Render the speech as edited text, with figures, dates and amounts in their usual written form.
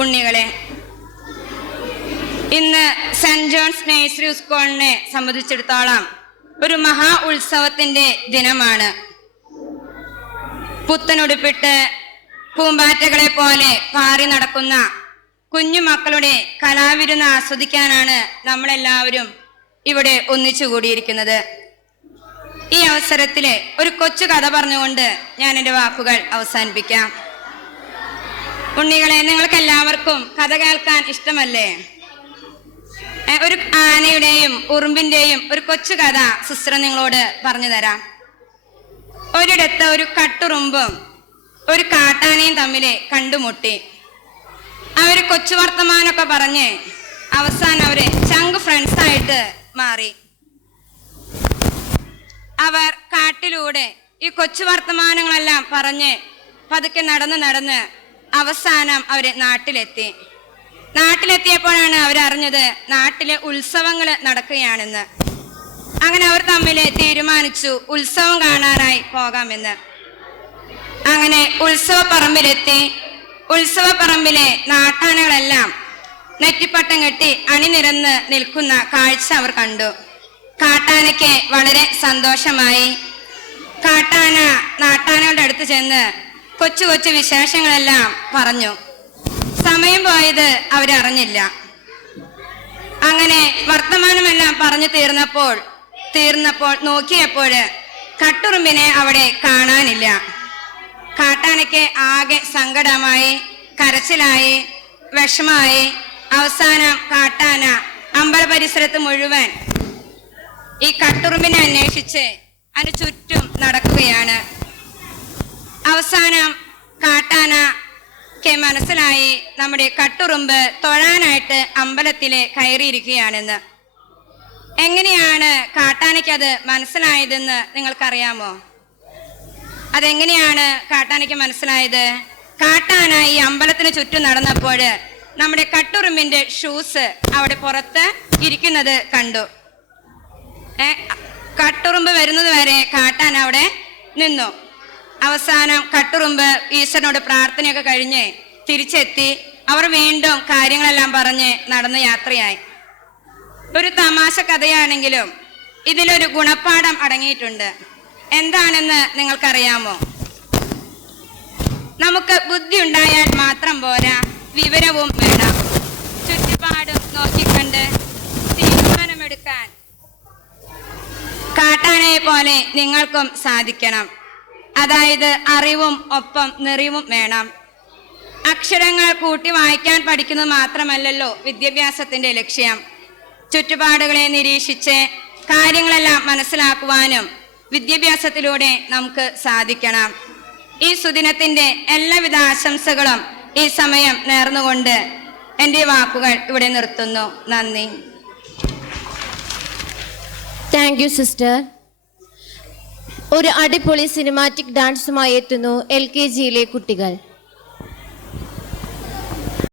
ഉണ്ണികളെ, ഇന്ന് saint John's nursery സ്കൂളിനെ സംബന്ധിച്ചിടത്തോളം ഒരു മഹാ ഉത്സവത്തിന്റെ ദിനമാണ്. പുത്തനുടുപ്പിട്ട് പൂമ്പാറ്റകളെ പോലെ പാറി നടക്കുന്ന കുഞ്ഞു മക്കളുടെ കലാവിരുന്ന് ആസ്വദിക്കാനാണ് നമ്മളെല്ലാവരും ഇവിടെ ഒന്നിച്ചുകൂടിയിരിക്കുന്നത്. ഈ അവസരത്തിൽ ഒരു കൊച്ചു കഥ പറഞ്ഞുകൊണ്ട് ഞാൻ എൻ്റെ വാക്കുകൾ അവസാനിപ്പിക്കാം. ഉണ്ണികളെ, നിങ്ങൾക്ക് എല്ലാവർക്കും കഥ കേൾക്കാൻ ഇഷ്ടമല്ലേ? ഒരു ആനയുടെയും ഉറുമ്പിന്റെയും ഒരു കൊച്ചു കഥ സിസ്റ്റർ നിങ്ങളോട് പറഞ്ഞു തരാം. ഒരിടത്ത് ഒരു കട്ടുറുമ്പും ഒരു കാട്ടാനയും തമ്മിൽ കണ്ടുമുട്ടി. അവര് കൊച്ചു വർത്തമാനമൊക്കെ പറഞ്ഞ് അവസാനം അവര് ചങ്ക് ഫ്രണ്ട്സ് ആയിട്ട് മാറി. അവർ കാട്ടിലൂടെ ഈ കൊച്ചു വർത്തമാനങ്ങളെല്ലാം പറഞ്ഞ് പതുക്കെ നടന്ന് അവസാനം അവര് നാട്ടിലെത്തി. നാട്ടിലെത്തിയപ്പോഴാണ് അവരറിഞ്ഞത് നാട്ടിലെ ഉത്സവങ്ങൾ നടക്കുകയാണെന്ന്. അങ്ങനെ അവർ തമ്മിൽ തീരുമാനിച്ചു ഉത്സവം കാണാനായി പോകാമെന്ന്. അങ്ങനെ ഉത്സവപ്പറമ്പിലെത്തി. ഉത്സവപ്പറമ്പിലെ നാട്ടാനകളെല്ലാം നെറ്റിപ്പട്ടം കെട്ടി അണിനിരന്ന് നിൽക്കുന്ന കാഴ്ച അവർ കണ്ടു. കാട്ടാനയ്ക്ക് വളരെ സന്തോഷമായി. കാട്ടാന നാട്ടാനകളുടെ അടുത്ത് ചെന്ന് കൊച്ചു കൊച്ചു വിശേഷങ്ങളെല്ലാം പറഞ്ഞു. സമയം പോയത് അവരറിഞ്ഞില്ല. അങ്ങനെ വർത്തമാനമെല്ലാം പറഞ്ഞു തീർന്നപ്പോൾ നോക്കിയപ്പോൾ കട്ടുറുമ്പിനെ അവിടെ കാണാനില്ല. കാട്ടാനയ്ക്ക് ആകെ സങ്കടമായി, കരച്ചിലായി, വിഷമായി. അവസാനം കാട്ടാന അമ്പല പരിസരത്ത് മുഴുവൻ ഈ കട്ടുറുമ്പിനെ അന്വേഷിച്ച് അതിന് ചുറ്റും നടക്കുകയാണ്. അവസാനം കാട്ടാനയ്ക്ക് മനസ്സിലായി നമ്മുടെ കട്ടുറുമ്പ് തൊഴാനായിട്ട് അമ്പലത്തില് കയറിയിരിക്കുകയാണെന്ന്. എങ്ങനെയാണ് കാട്ടാനയ്ക്ക് അത് മനസ്സിലായതെന്ന് നിങ്ങൾക്കറിയാമോ? അതെങ്ങനെയാണ് കാട്ടാനയ്ക്ക് മനസ്സിലായത്? കാട്ടാന ഈ അമ്പലത്തിന് ചുറ്റും നടന്നപ്പോൾ നമ്മുടെ കട്ടുറുമ്പിന്റെ ഷൂസ് അവിടെ പുറത്ത് ഇരിക്കുന്നത് കണ്ടു. കട്ടുറുമ്പ് വരുന്നത് വരെ കാട്ടാന അവിടെ നിന്നു. അവസാനം കട്ടുറുമ്പ് ഈശ്വരനോട് പ്രാർത്ഥനയൊക്കെ കഴിഞ്ഞ് തിരിച്ചെത്തി. അവർ വീണ്ടും കാര്യങ്ങളെല്ലാം പറഞ്ഞ് നടന്ന് യാത്രയായി. ഒരു തമാശ കഥയാണെങ്കിലും ഇതിലൊരു ഗുണപാഠം അടങ്ങിയിട്ടുണ്ട്. എന്താണെന്ന് നിങ്ങൾക്കറിയാമോ? നമുക്ക് ബുദ്ധി ഉണ്ടായാൽ മാത്രം പോരാ, വിവരവും വേണം. ചുറ്റുപാടും നോക്കിക്കണ്ട് തീരുമാനമെടുക്കാൻ കാട്ടാനയെ പോലെ നിങ്ങൾക്കും സാധിക്കണം. അതായത് അറിവും ഒപ്പം നെറിവും വേണം. അക്ഷരങ്ങൾ കൂട്ടി വായിക്കാൻ പഠിക്കുന്നത് മാത്രമല്ലല്ലോ വിദ്യാഭ്യാസത്തിന്റെ ലക്ഷ്യം. ചുറ്റുപാടുകളെ നിരീക്ഷിച്ച് കാര്യങ്ങളെല്ലാം മനസ്സിലാക്കുവാനും വിദ്യാഭ്യാസത്തിലൂടെ നമുക്ക് സാധിക്കണം. ഈ സുദിനത്തിന്റെ എല്ലാവിധ ആശംസകളും ഈ സമയം നേർന്നുകൊണ്ട് എൻ്റെ വാക്കുകൾ ഇവിടെ നിർത്തുന്നു. നന്ദി. Thank you sister. ഒരു അടിപൊളി സിനിമാറ്റിക് ഡാൻസുമായി എത്തുന്നു LKGയിലെ കുട്ടികൾ.